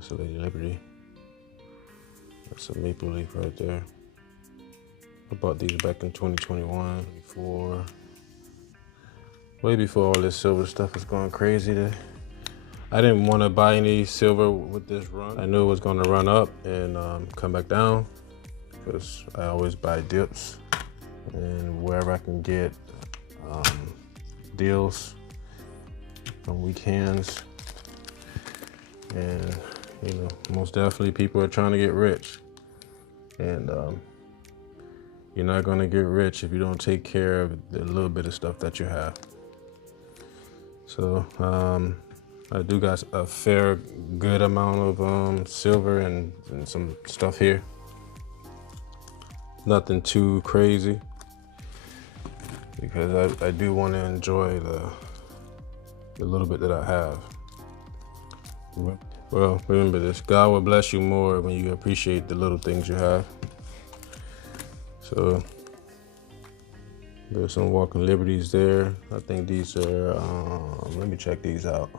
That's a Lady Liberty. That's a maple leaf right there. I bought these back in 2021, way before all this silver stuff was going crazy. I didn't want to buy any silver with this run. I knew it was going to run up and come back down because I always buy dips and wherever I can get deals on weekends. And you know, most definitely people are trying to get rich, and you're not going to get rich if you don't take care of the little bit of stuff that you have. So I do got a fair good amount of silver and some stuff here. Nothing too crazy because I do want to enjoy the little bit that I have. Well, remember this, God will bless you more when you appreciate the little things you have. So there's some Walking Liberties there. I think these are, let me check these out.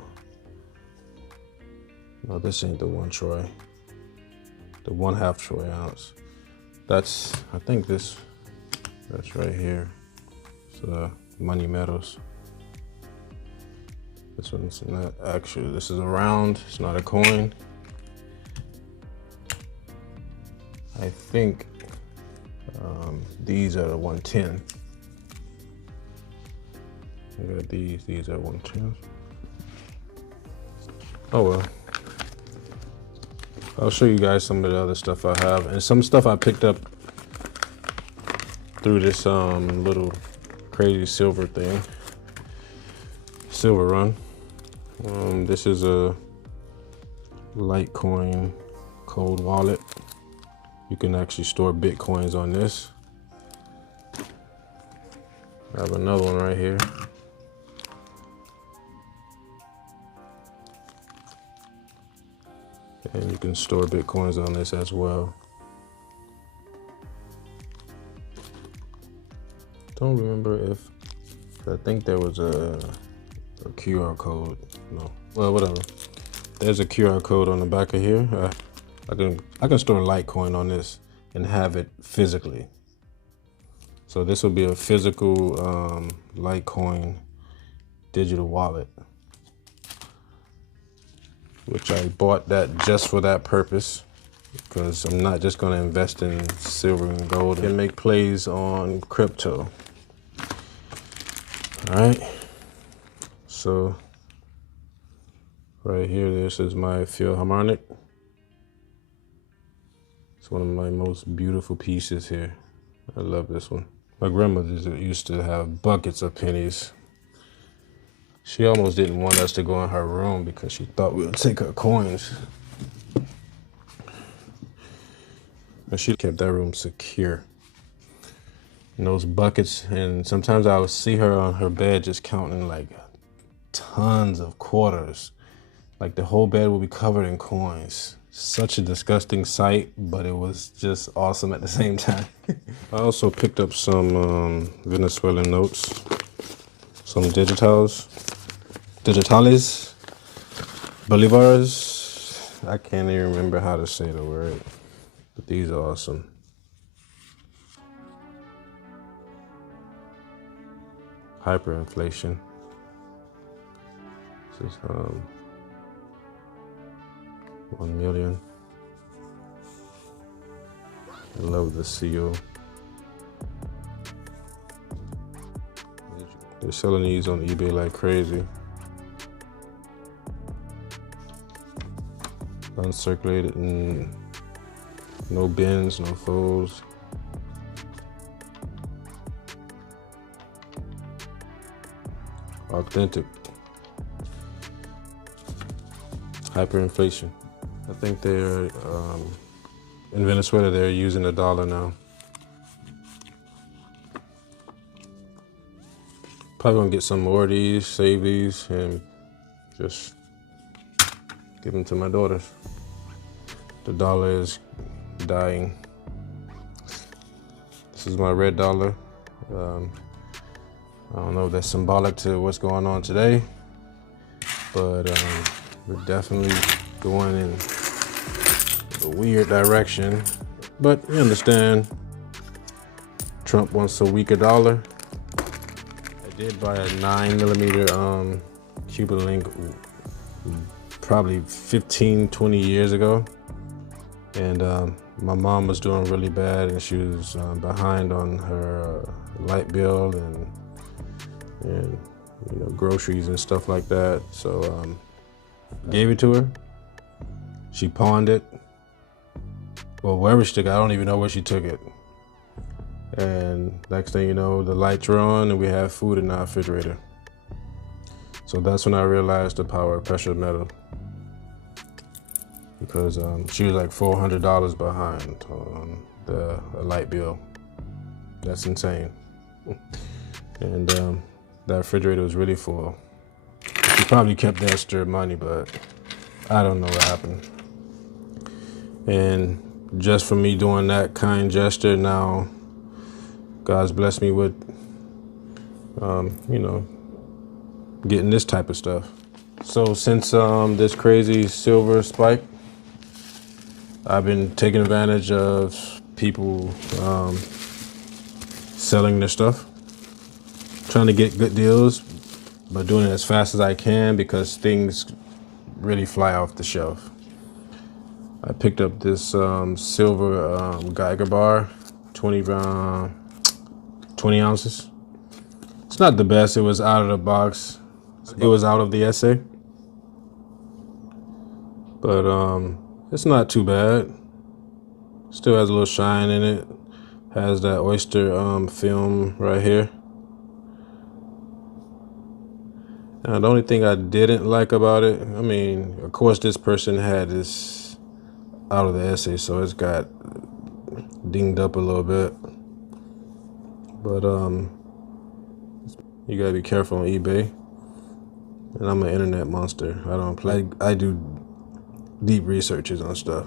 No, this ain't the 1 troy. The 1/2 troy ounce. That's, I think that's right here. It's money metals. This one's not actually, this is a round, it's not a coin. I think these are the 110. I got these are 110. Oh well. I'll show you guys some of the other stuff I have, and some stuff I picked up through this little crazy silver thing, silver run. This is a Litecoin cold wallet. You can actually store Bitcoins on this. I have another one right here. And you can store Bitcoins on this as well. Don't remember if, I think there was a QR code. No, well, whatever. There's a QR code on the back of here. I can store Litecoin on this and have it physically. So this will be a physical Litecoin digital wallet, which I bought that just for that purpose, because I'm not just going to invest in silver and gold and make plays on crypto. All right, so right here, this is my Philharmonic. It's one of my most beautiful pieces here. I love this one. My grandmother used to have buckets of pennies. She almost didn't want us to go in her room because she thought we would take her coins. But she kept that room secure. And those buckets, and sometimes I would see her on her bed just counting like tons of quarters. Like the whole bed would be covered in coins. Such a disgusting sight, but it was just awesome at the same time. I also picked up some Venezuelan notes, some digitales, bolivars. I can't even remember how to say the word, but these are awesome. Hyperinflation. This is 1 million. I love the seal. They're selling these on eBay like crazy. Uncirculated and no bends, no folds. Authentic. Hyperinflation. I think they're, in Venezuela, they're using the dollar now. Probably gonna get some more of these, save these, and just give them to my daughters. The dollar is dying. This is my red dollar. I don't know if that's symbolic to what's going on today, but we're definitely going in a weird direction, but you understand, Trump wants a weaker dollar. I did buy a 9mm Cuban link probably 15, 20 years ago. And my mom was doing really bad, and she was behind on her light bill and you know, groceries and stuff like that. So gave it to her. She pawned it. Well, wherever she took it, I don't even know where she took it. And next thing you know, the lights are on and we have food in our refrigerator. So that's when I realized the power of precious metal. Because she was like $400 behind on the light bill. That's insane. And that refrigerator was really full. She probably kept the extra money, but I don't know what happened. And just for me doing that kind gesture, now God's blessed me with, you know, getting this type of stuff. So since this crazy silver spike, I've been taking advantage of people selling their stuff, trying to get good deals, but doing it as fast as I can because things really fly off the shelf. I picked up this silver Geiger bar, 20 ounces. It's not the best. It was out of the box. It was out of the Assay. But it's not too bad. Still has a little shine in it. Has that oyster film right here. Now, the only thing I didn't like about it, I mean, of course this person had this out of the Assay, so it's got dinged up a little bit. But you gotta be careful on eBay. And I'm an internet monster. I don't play. I do deep researches on stuff.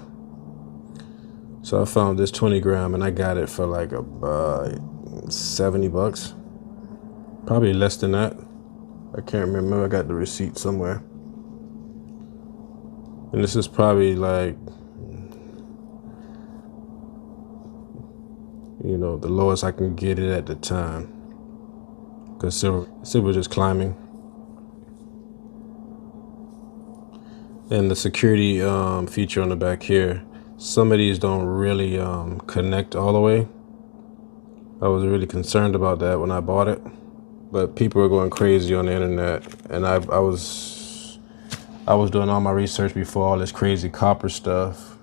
So I found this 20 gram and I got it for like $70. Probably less than that. I can't remember. I got the receipt somewhere. And this is probably like, you know, the lowest I can get it at the time. Because silver just climbing. And the security feature on the back here, some of these don't really connect all the way. I was really concerned about that when I bought it. But people were going crazy on the internet, and I was doing all my research before all this crazy copper stuff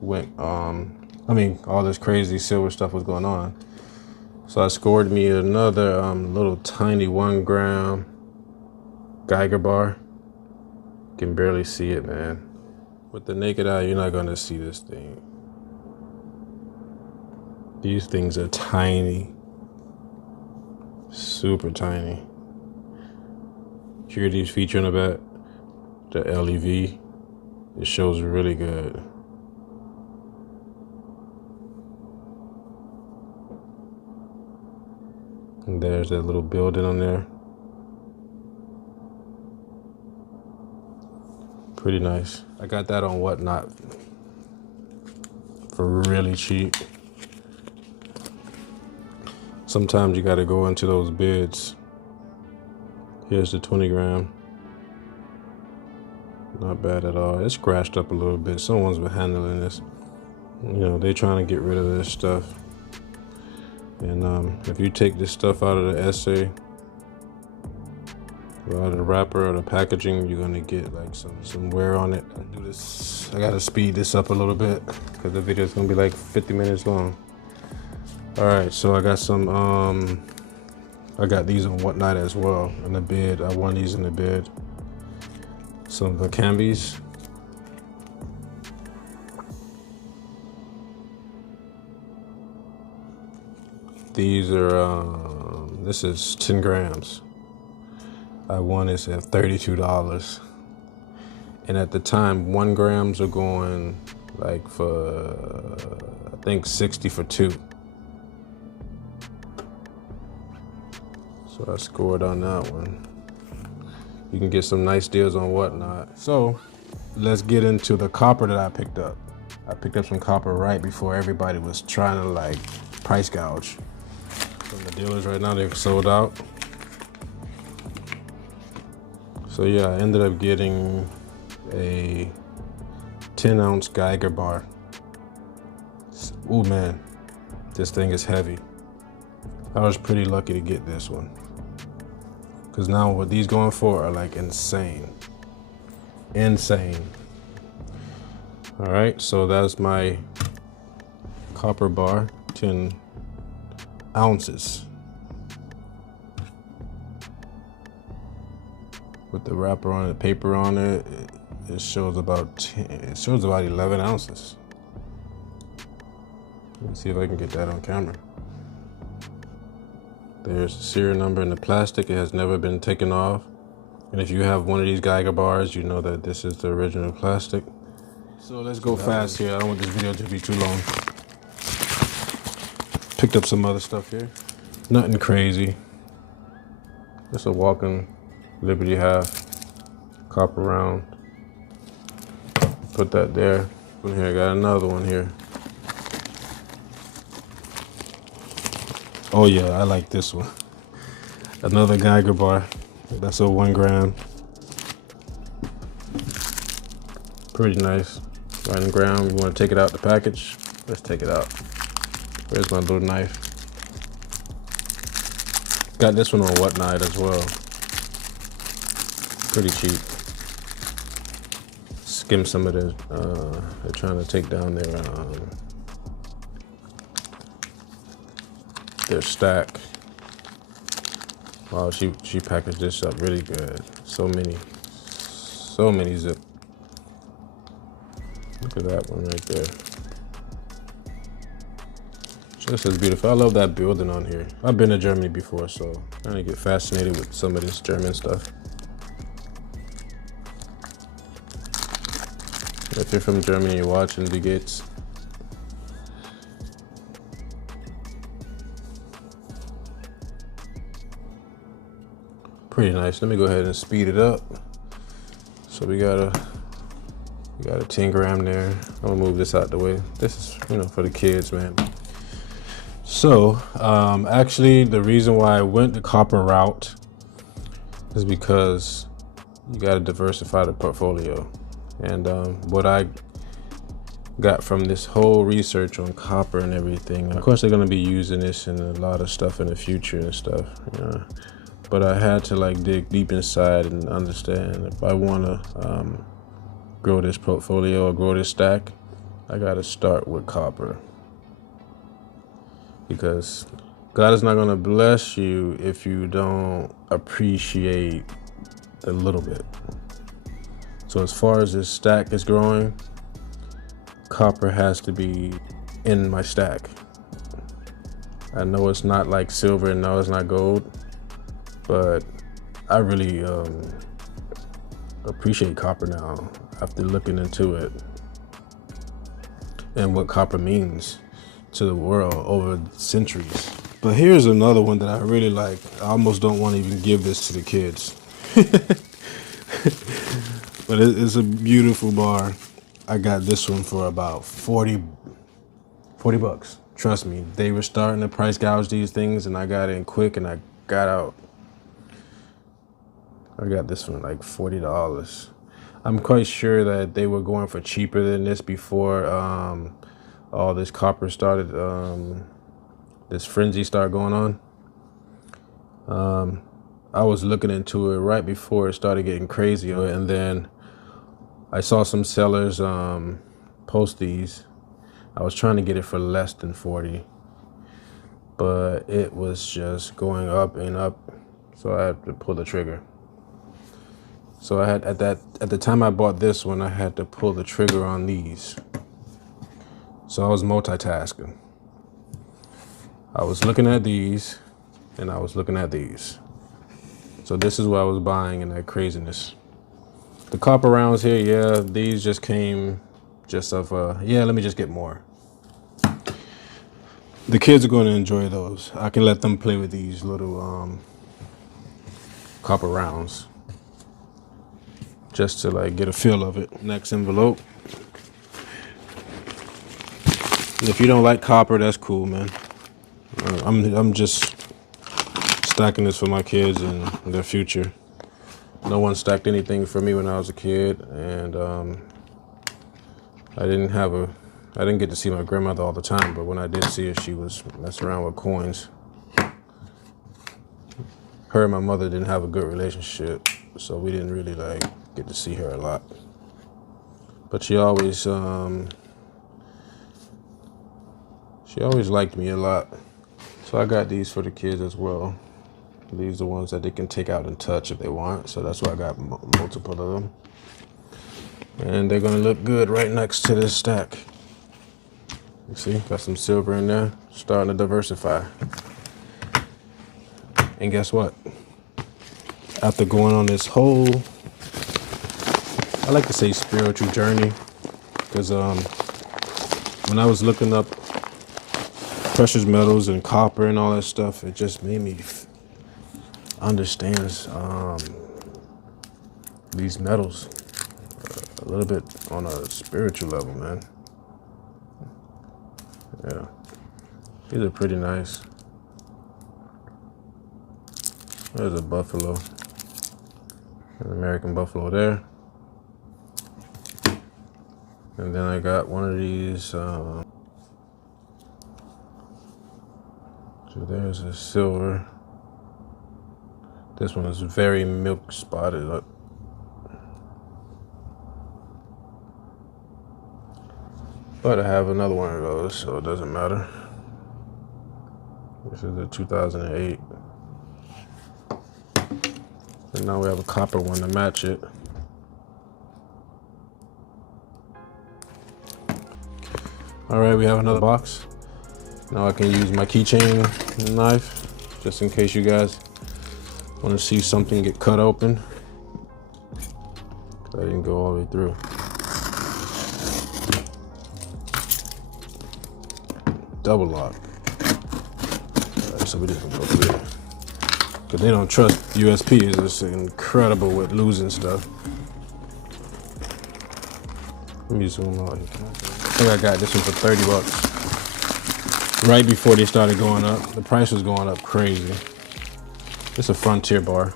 went. I mean, all this crazy silver stuff was going on. So I scored me another little tiny 1 gram Geiger bar. Can barely see it, man. With the naked eye, you're not gonna see this thing. These things are tiny. Super tiny. Security feature on the back, the LEV, it shows really good. And there's that little building on there. Pretty nice. I got that on Whatnot for really cheap. Sometimes you gotta go into those bids. Here's the 20 gram. Not bad at all. It's scratched up a little bit. Someone's been handling this. You know, they're trying to get rid of this stuff. And if you take this stuff out of the Assay, or out of the wrapper or the packaging, you're gonna get like some wear on it. I gotta speed this up a little bit because the video is gonna be like 50 minutes long. All right, so I got some, I got these on Whatnot as well in the bid. I won these in the bid. Some Vacambis. These are, this is 10 grams. I won this at $32. And at the time, 1 grams are going like for, I think 60 for 2. So I scored on that one. You can get some nice deals on Whatnot. So let's get into the copper that I picked up. I picked up some copper right before everybody was trying to like price gouge. From the dealers right now, they've sold out. So yeah, I ended up getting a 10-ounce Geiger bar. Oh man, this thing is heavy. I was pretty lucky to get this one. Cause now what these going for are like insane. Insane. All right, so that's my copper bar, 10 ounces. With the wrapper on it, paper on it, it shows about 11 ounces. Let me see if I can get that on camera. There's the serial number in the plastic. It has never been taken off. And if you have one of these Geiger bars, you know that this is the original plastic. So let's go fast here. I don't want this video to be too long. Picked up some other stuff here. Nothing crazy. Just a walking Liberty half, copper round. Put that there. One here, got another one here. Oh yeah, I like this one. Another Geiger bar. That's a 1 gram. Pretty nice. 1 gram. You want to take it out the package? Let's take it out. Where's my little knife? Got this one on Whatnot as well. Pretty cheap. Skim some of the. They're trying to take down their stack. Wow, she packaged this up really good. So many zip. Look at that one right there. Just as beautiful. I love that building on here. I've been to Germany before, so I kind of get fascinated with some of this German stuff. If you're from Germany, you're watching the gates. Pretty nice. Let me go ahead and speed it up. So we got a 10 gram there. I'm gonna move this out the way. This is, for the kids, man. So actually the reason why I went the copper route is because you gotta diversify the portfolio. And what I got from this whole research on copper and everything, of course they're gonna be using this in a lot of stuff in the future and stuff, but I had to like dig deep inside and understand if I wanna grow this portfolio or grow this stack, I gotta start with copper. Because God is not gonna bless you if you don't appreciate a little bit. So as far as this stack is growing, copper has to be in my stack. I know it's not like silver and no, it's not gold, but I really appreciate copper now after looking into it and what copper means to the world over centuries. But here's another one that I really like. I almost don't want to even give this to the kids. But it's a beautiful bar. I got this one for about 40 bucks. Trust me, they were starting to price gouge these things and I got in quick and I got out. I got this one like $40. I'm quite sure that they were going for cheaper than this before all this copper started, this frenzy started going on. I was looking into it right before it started getting crazy, and then I saw some sellers post these. I was trying to get it for less than 40, but it was just going up and up, so I had to pull the trigger. So I had at the time I bought this one, I had to pull the trigger on these. So I was multitasking. I was looking at these and I was looking at these. So this is what I was buying in that craziness. The copper rounds here, yeah, these just came just of, let me just get more. The kids are going to enjoy those. I can let them play with these little copper rounds just to like get a feel of it. Next envelope. And if you don't like copper, that's cool, man. I'm just stacking this for my kids and their future. No one stacked anything for me when I was a kid, and I didn't get to see my grandmother all the time, but when I did see her, she was messing around with coins. Her and my mother didn't have a good relationship, so we didn't really like get to see her a lot. But she always liked me a lot. So I got these for the kids as well. These are the ones that they can take out and touch if they want. So that's why I got multiple of them. And they're gonna look good right next to this stack. You see, got some silver in there, starting to diversify. And guess what? After going on this whole, I like to say spiritual journey, because when I was looking up precious metals and copper and all that stuff, it just made me understand these metals a little bit on a spiritual level, man. Yeah, these are pretty nice. There's a buffalo, an American buffalo there. And then I got one of these, so there's a silver. This one is very milk spotted up. But I have another one of those, so it doesn't matter. This is a 2008. And now we have a copper one to match it. All right, we have another box. Now I can use my keychain knife, just in case you guys want to see something get cut open. I didn't go all the way through. Double lock. All right, so we just gonna go through it. Because they don't trust USP. It's just incredible with losing stuff. Let me zoom out here. I think I got this one for 30 bucks. Right before they started going up. The price was going up crazy. It's a Frontier bar.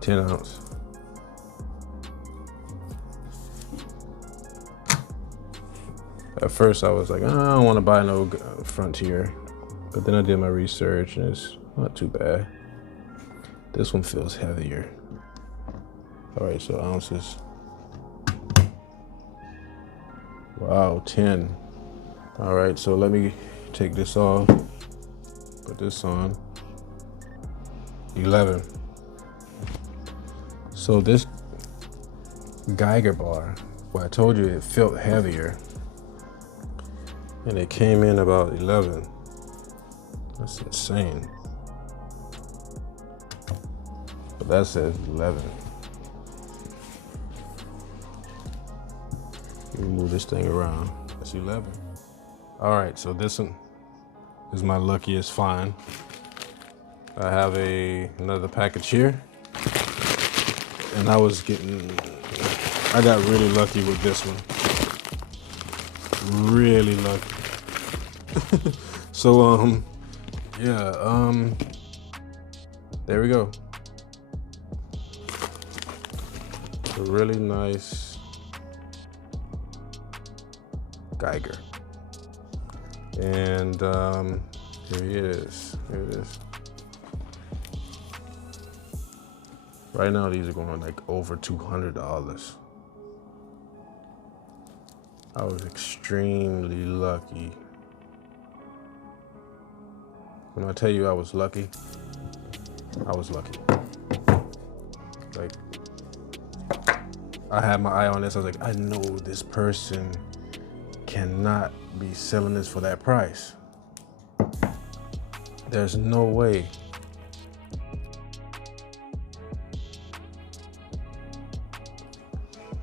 10 ounce. At first I was like, I don't want to buy no Frontier. But then I did my research and it's not too bad. This one feels heavier. All right, so ounces. Wow, 10. All right, so let me take this off, put this on. 11. So this Geiger bar, well, I told you it felt heavier, and it came in about 11. That's insane. But that says 11. Let me move this thing around. That's 11. All right, so this one is my luckiest find. I have another package here, and I got really lucky with this one. Really lucky. So yeah, there we go. A really nice Geiger. And here he is. Here it is. Right now, these are going like over $200. I was extremely lucky. When I tell you I was lucky, I was lucky. Like, I had my eye on this. I was like, I know this person cannot be selling this for that price. There's no way.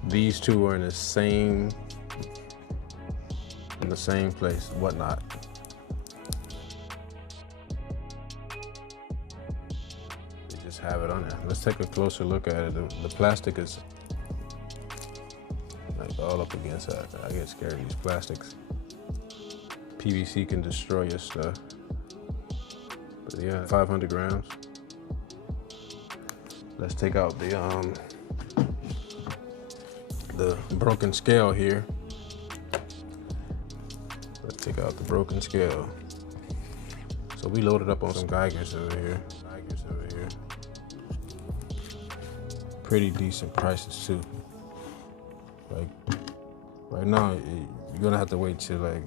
These two are in the same place, whatnot. They just have it on there. Let's take a closer look at it. The plastic is like all up against that. I get scared of these plastics. PVC can destroy your stuff. But yeah, 500 grams. Let's take out the broken scale here. Let's take out the broken scale. So we loaded up on some Geigers over here. Pretty decent prices too. Like right now, you're gonna have to wait till like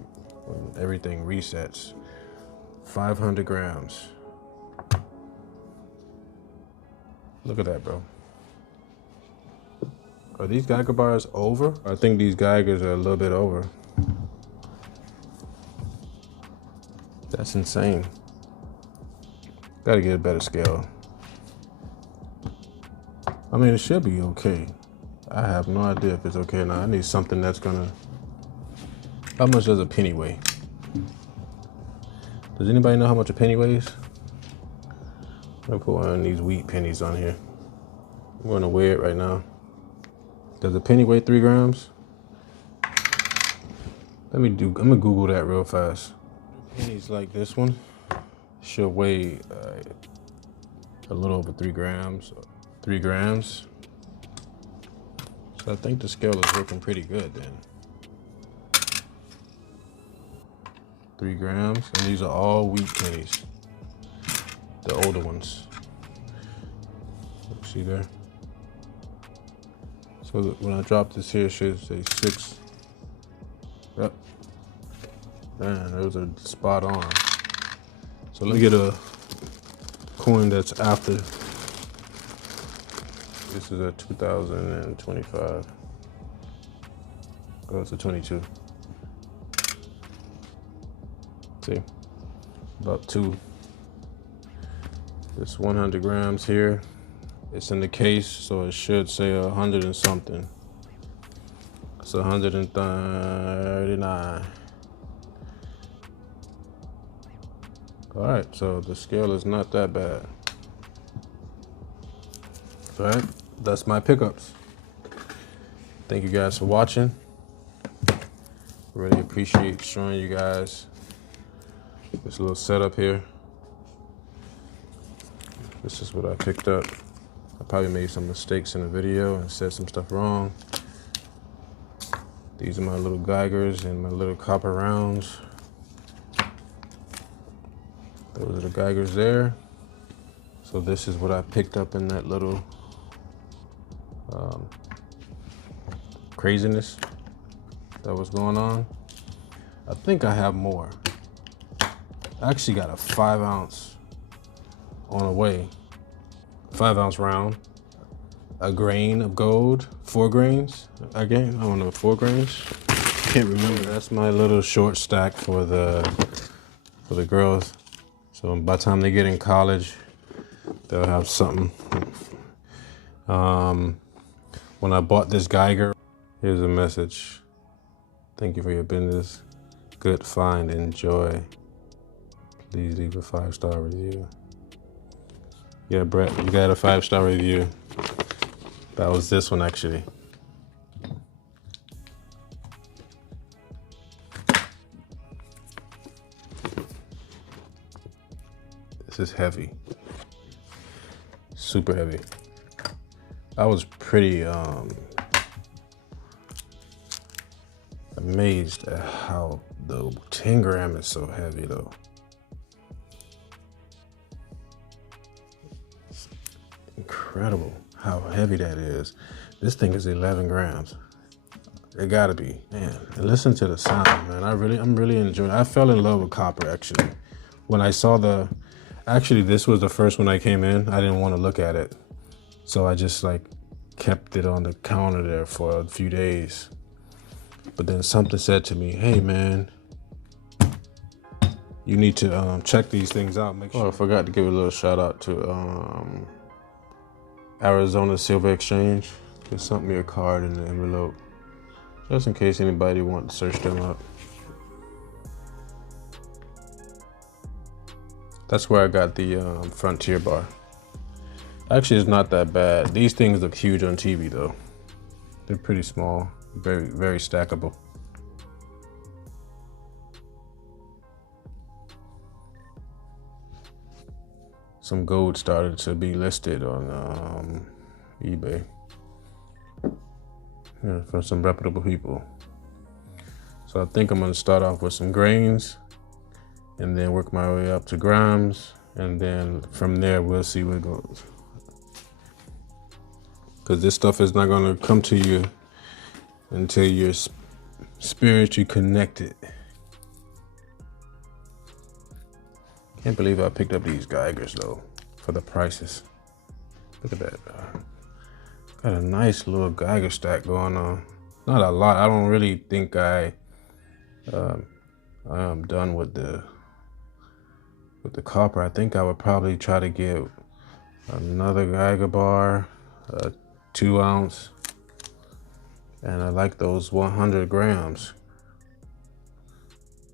when everything resets. 500 grams. Look at that, bro. Are these Geiger bars over? I think these Geigers are a little bit over. That's insane. Gotta get a better scale. I mean, it should be okay. I have no idea if it's okay or not. I need something that's gonna... How much does a penny weigh? Does anybody know how much a penny weighs? I'm gonna put one of these wheat pennies on here. I'm gonna weigh it right now. Does a penny weigh 3 grams? I'm gonna Google that real fast. Pennies like this one should weigh a little over 3 grams. 3 grams. So I think the scale is working pretty good then. 3 grams, and these are all wheat pennies. The older ones. See there? So when I drop this here, it should say 6. Yep. Man, those are spot on. So let me get a coin that's after. This is a 2025. Oh, it's a 22. See, about 2. This 100 grams here. It's in the case, so it should say 100 and something. It's 139. All right, so the scale is not that bad. All right, that's my pickups. Thank you guys for watching. Really appreciate showing you guys this little setup here. This is what I picked up. I probably made some mistakes in the video and said some stuff wrong. These are my little Geigers and my little copper rounds. Those are the Geigers there. So this is what I picked up in that little craziness that was going on. I think I have more. I actually got a 5 ounce on the way. 5 ounce round, a grain of gold, 4 grains again. I don't know, 4 grains. Can't remember. That's my little short stack for the girls. So by the time they get in college, they'll have something. When I bought this Geiger, here's a message. Thank you for your business. Good find, enjoy. Please leave a 5-star review. Yeah, Brett, you got a 5-star review. That was this one, actually. This is heavy. Super heavy. I was pretty amazed at how the 10 gram is so heavy though. It's incredible how heavy that is. This thing is 11 grams. It gotta be, man. And listen to the sound, man. I'm really enjoying it. I fell in love with copper actually. When I saw actually this was the first one I came in. I didn't want to look at it. So I just like kept it on the counter there for a few days. But then something said to me, hey man, you need to check these things out. Make sure. Oh, I forgot to give a little shout out to Arizona Silver Exchange. They sent me a card in the envelope, just in case anybody wants to search them up. That's where I got the Frontier bar. Actually, it's not that bad. These things look huge on TV though. They're pretty small. Very, very stackable. Some gold started to be listed on eBay, yeah, from some reputable people. So I think I'm gonna start off with some grains and then work my way up to grams. And then from there, we'll see where it goes. Because this stuff is not gonna come to you until you're spiritually connected. Can't believe I picked up these Geigers though, for the prices. Look at that. Got a nice little Geiger stack going on. Not a lot. I don't really think I am done with the copper. I think I would probably try to get another Geiger bar, 2 ounce. And I like those 100 grams.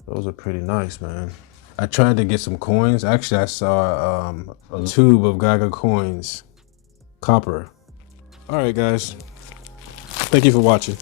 Those are pretty nice, man. I tried to get some coins. Actually, I saw a tube of Geiger coins, copper. All right, guys. Thank you for watching.